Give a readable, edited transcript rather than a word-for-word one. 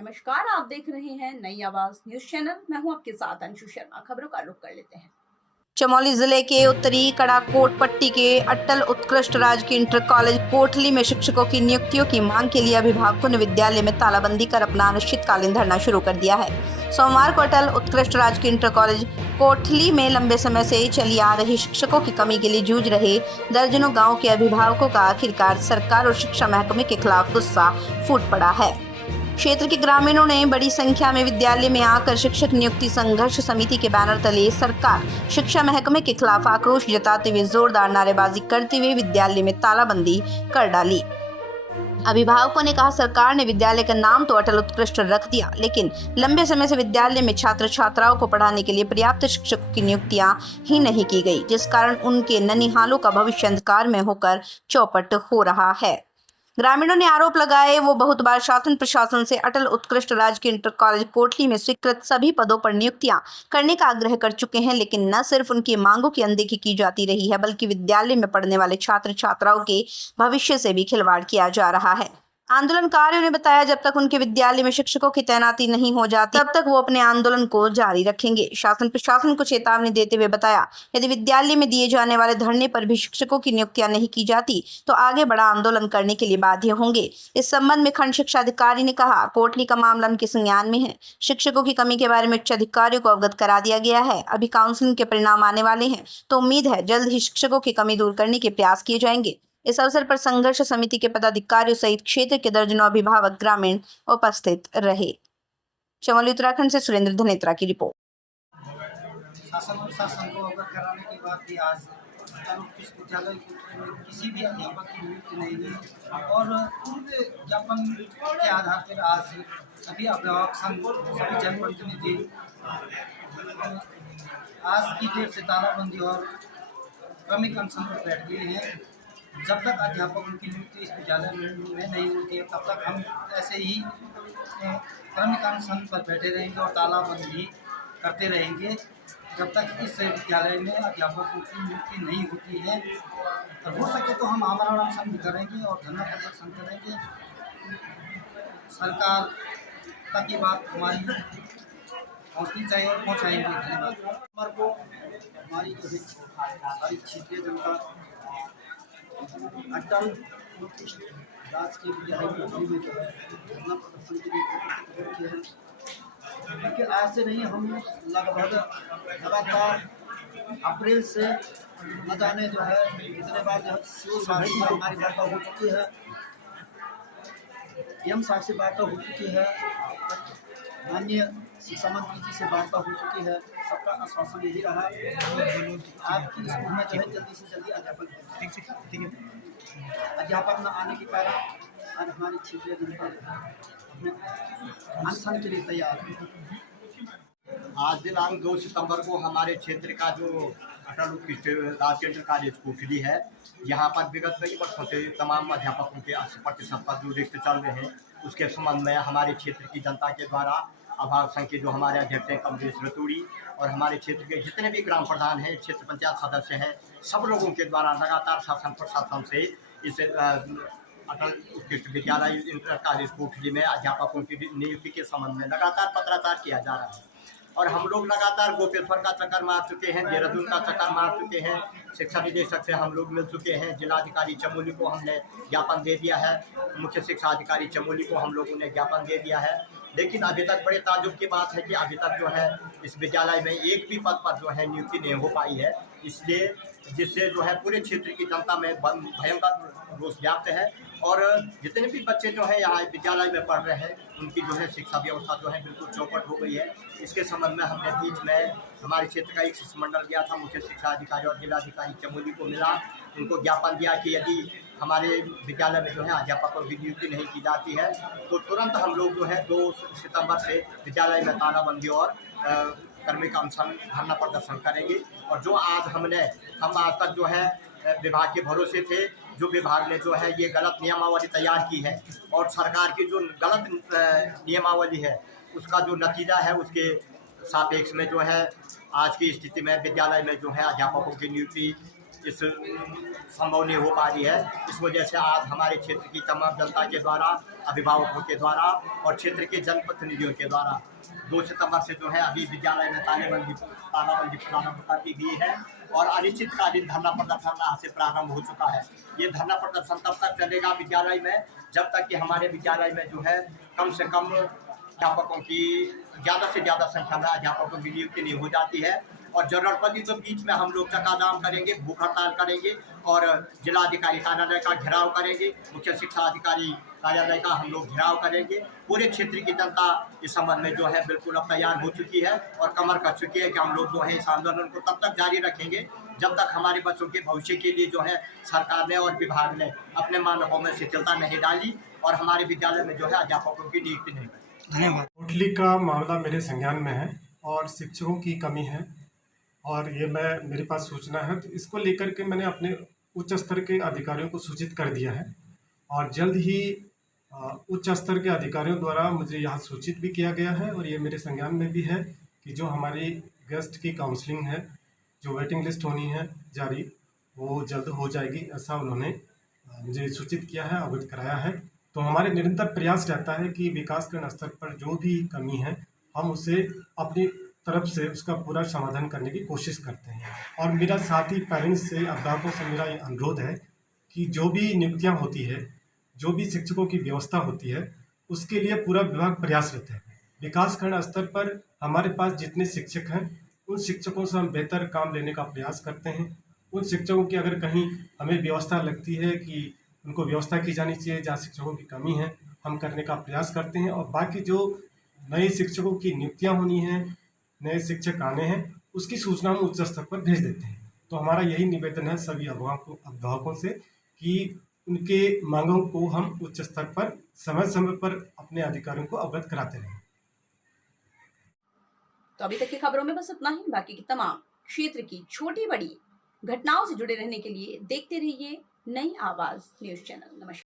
नमस्कार, आप देख रहे हैं नई आवाज न्यूज चैनल। मैं हूं आपके साथ अंशु शर्मा। खबरों का रुख कर लेते हैं। चमोली जिले के उत्तरी कड़ाकोट पट्टी के अटल उत्कृष्ट राजकीय इंटर कॉलेज कोटली में शिक्षकों की नियुक्तियों की मांग के लिए अभिभावकों ने विद्यालय में तालाबंदी कर अपना अनिश्चितकालीन धरना शुरू कर दिया है। सोमवार को अटल उत्कृष्ट राजकीय इंटर कॉलेज कोटली में लंबे समय से चली आ रही शिक्षकों की कमी के लिए जूझ रहे दर्जनों गाँव के अभिभावकों का आखिरकार सरकार और शिक्षा महकमे के खिलाफ गुस्सा फूट पड़ा है। क्षेत्र के ग्रामीणों ने बड़ी संख्या में विद्यालय में आकर शिक्षक नियुक्ति संघर्ष समिति के बैनर तले सरकार शिक्षा महकमे के खिलाफ आक्रोश जताते हुए जोरदार नारेबाजी करते हुए विद्यालय में तालाबंदी कर डाली। अभिभावकों ने कहा, सरकार ने विद्यालय का नाम तो अटल उत्कृष्ट रख दिया, लेकिन लंबे समय से विद्यालय में छात्र छात्राओं को पढ़ाने के लिए पर्याप्त शिक्षकों की नियुक्तियां ही नहीं की गई, जिस कारण उनके ननिहालों का भविष्य अंधकार में होकर चौपट हो रहा है। ग्रामीणों ने आरोप लगाए वो बहुत बार शासन प्रशासन से अटल उत्कृष्ट राजकीय इंटर कॉलेज कोटली में स्वीकृत सभी पदों पर नियुक्तियां करने का आग्रह कर चुके हैं, लेकिन न सिर्फ उनकी मांगों की अनदेखी की जाती रही है, बल्कि विद्यालय में पढ़ने वाले छात्र छात्राओं के भविष्य से भी खिलवाड़ किया जा रहा है। आंदोलनकारियों ने बताया, जब तक उनके विद्यालय में शिक्षकों की तैनाती नहीं हो जाती तब तक वो अपने आंदोलन को जारी रखेंगे। शासन प्रशासन को चेतावनी देते हुए बताया, यदि विद्यालय में दिए जाने वाले धरने पर भी शिक्षकों की नियुक्तियां नहीं की जाती तो आगे बड़ा आंदोलन करने के लिए बाध्य होंगे। इस संबंध में खंड शिक्षा अधिकारी ने कहा, कोटली का मामला उनके संज्ञान में है। शिक्षकों की कमी के बारे में उच्च अधिकारियों को अवगत करा दिया गया है। अभी काउंसलिंग के परिणाम आने वाले हैं, तो उम्मीद है जल्द ही शिक्षकों की कमी दूर करने के प्रयास किए जाएंगे। इस अवसर पर संघर्ष समिति के पदाधिकारियों सहित क्षेत्र के दर्जनों अभिभावक ग्रामीण उपस्थित रहे। चमोली उत्तराखंड से सुरेंद्र धनेत्रा की रिपोर्ट। शासन प्रशासन को अवगत कराने के बाद भी आज विश्वविद्यालय में किसी भी अध्यापक की नियुक्ति नहीं हुई और पूर्व ज्ञापन के आधार पर आज सभी अभिभावक संघ सभी जनप्रतिनिधि आज की डेट से तालाबंदी और क्रमिक अनशन पर बैठ गए हैं। जब तक अध्यापकों की नियुक्ति इस विद्यालय में नहीं होती है तब तक हम ऐसे ही क्रमिक अनशन पर बैठे रहेंगे और तालाबंदी करते रहेंगे जब तक इस विद्यालय में अध्यापकों की नियुक्ति नहीं होती है। और हो सके तो हम आमरण अनशन भी करेंगे और धरना प्रदर्शन करेंगे। सरकार तक ये बात हमारी पहुँचनी चाहिए और पहुँचाएंगे। धन्यवाद। को हमारी जो है सारी क्षेत्रीय जनता अटल उत्कृष्ट राजकीय विद्यालय कोटली में जो है धरना प्रदर्शन के लिए किए हैं, क्योंकि आज से नहीं हम लगभग लगातार अप्रैल से न जाने जो है कितने बार जो है हमारी वार्ता हो चुकी है, एम साहब से वार्ता हो चुकी है, माननीय शिक्षा मंत्री जी से वार्ता हो चुकी है। सबका आश्वासन यही रहा आपकी स्कूल में जो है जल्दी से जल्दी अध्यापक न आने के कारण आज हमारी क्षेत्रीय जनता अपने अनशन के लिए तैयार है। आज दिनांक 2 सितंबर को हमारे क्षेत्र का जो अटल उत्कृष्ट राजकीय इंटर कॉलेज कोटली है, यहाँ पर विगत कई वर्षों से तमाम अध्यापकों के 80% पद जो रिक्त चल रहे हैं, उसके संबंध में हमारे क्षेत्र की जनता के द्वारा अभिभावक संघ के जो हमारे अध्यक्ष हैं कमलेश रतूड़ी और हमारे क्षेत्र के जितने भी ग्राम प्रधान हैं, क्षेत्र पंचायत सदस्य हैं, सब लोगों के द्वारा लगातार शासन प्रशासन से इस अटल उत्कृष्ट विद्यालय इंटर कॉलेज कोटली में अध्यापकों की नियुक्ति के संबंध में लगातार पत्राचार किया जा रहा है। और हम लोग लगातार गोपेश्वर का चक्कर मार चुके हैं, देहरादून का चक्कर मार चुके हैं, शिक्षा निदेशक से हम लोग मिल चुके हैं, जिलाधिकारी चमोली को हमने ज्ञापन दे दिया है, मुख्य शिक्षा अधिकारी चमोली को हम लोगों ने ज्ञापन दे दिया है। लेकिन अभी तक बड़े ताज्जुब की बात है कि अभी तक जो है इस विद्यालय में एक भी पद पर जो है नियुक्ति नहीं हो पाई है, इसलिए जिससे जो है पूरे क्षेत्र की जनता में भयंकर रोष व्याप्त है। और जितने भी बच्चे जो है यहाँ विद्यालय में पढ़ रहे हैं उनकी जो है शिक्षा व्यवस्था जो है बिल्कुल चौपट हो गई है। इसके संबंध में हमने बीच में हमारे क्षेत्र का एक शिष्टमंडल गया था, मुख्य शिक्षा अधिकारी और जिलाधिकारी चमोली को मिला, उनको ज्ञापन दिया कि यदि हमारे विद्यालय में जो है अध्यापकों की नियुक्ति नहीं की जाती है तो तुरंत हम लोग जो है 2 सितंबर से विद्यालय में तालाबंदी और क्रमिक अनशन धरना प्रदर्शन करेंगे। और जो हम आज तक जो है विभाग के भरोसे थे, जो विभाग ने जो है ये गलत नियमावली तैयार की है और सरकार की जो गलत नियमावली है उसका जो नतीजा है उसके सापेक्ष में जो है आज की स्थिति में विद्यालय में जो है अध्यापकों की नियुक्ति इस संभव नहीं हो पा रही है। इस वजह से आज हमारे क्षेत्र की तमाम जनता के द्वारा, अभिभावकों के द्वारा और क्षेत्र के जनप्रतिनिधियों के द्वारा 2 सितंबर से जो है अभी विद्यालय में तालाबंदी प्रारंभ कर दी गई है और अनिश्चितकालीन धरना प्रदर्शन आज से प्रारंभ हो चुका है। ये धरना प्रदर्शन तब तक चलेगा विद्यालय में जब तक कि हमारे विद्यालय में जो है कम से कम अध्यापकों की ज़्यादा से ज़्यादा संख्या में अध्यापकों की नियुक्ति नहीं हो जाती है। और जरूरत पड़ी तो बीच में हम लोग चक्काजाम करेंगे, भूख हड़ताल करेंगे और जिलाधिकारी कार्यालय का घेराव करेंगे, मुख्य शिक्षा अधिकारी कार्यालय का हम लोग घेराव करेंगे। पूरे क्षेत्र की जनता इस संबंध में जो है बिल्कुल अब तैयार हो चुकी है और कमर कस चुकी है कि हम लोग जो है इस आंदोलन को तब तक जारी रखेंगे जब तक हमारे बच्चों के भविष्य के लिए जो है सरकार ने और विभाग ने अपने मानकों में शिथिलता नहीं डाली और हमारे विद्यालय में जो है अध्यापकों की नियुक्ति नहीं की। धन्यवाद। कोटली का मामला मेरे संज्ञान में है और शिक्षकों की कमी है और ये मेरे पास सूचना है, तो इसको लेकर के मैंने अपने उच्च स्तर के अधिकारियों को सूचित कर दिया है और जल्द ही उच्च स्तर के अधिकारियों द्वारा मुझे यहाँ सूचित भी किया गया है और ये मेरे संज्ञान में भी है कि जो हमारी गेस्ट की काउंसलिंग है, जो वेटिंग लिस्ट होनी है जारी, वो जल्द हो जाएगी, ऐसा उन्होंने मुझे सूचित किया है, अवगत कराया है। तो हमारे निरंतर प्रयास रहता है कि विकासखंड स्तर पर जो भी कमी है हम उसे अपनी तरफ से उसका पूरा समाधान करने की कोशिश करते हैं। और मेरा साथ ही पेरेंट्स से, अध्यापकों से मेरा ये अनुरोध है कि जो भी नियुक्तियाँ होती है, जो भी शिक्षकों की व्यवस्था होती है, उसके लिए पूरा विभाग प्रयासरत है। विकासखंड स्तर पर हमारे पास जितने शिक्षक हैं उन शिक्षकों से हम बेहतर काम लेने का प्रयास करते हैं। उन शिक्षकों की अगर कहीं हमें व्यवस्था लगती है कि उनको व्यवस्था की जानी चाहिए, जहाँ शिक्षकों की कमी है, हम करने का प्रयास करते हैं। और बाकी जो नए शिक्षकों की नियुक्तियाँ होनी हैं, नए शिक्षक आने हैं, उसकी सूचना हम उच्च स्तर पर भेज देते हैं। तो हमारा यही निवेदन है सभी अभिभावकों से कि उनके मांगों को हम उच्च स्तर पर समय समय पर अपने अधिकारियों को अवगत कराते रहें। तो अभी तक की खबरों में बस इतना ही। बाकी की तमाम क्षेत्र की छोटी बड़ी घटनाओं से जुड़े रहने के लिए देखते रहिए नई आवाज न्यूज चैनल। नमस्कार।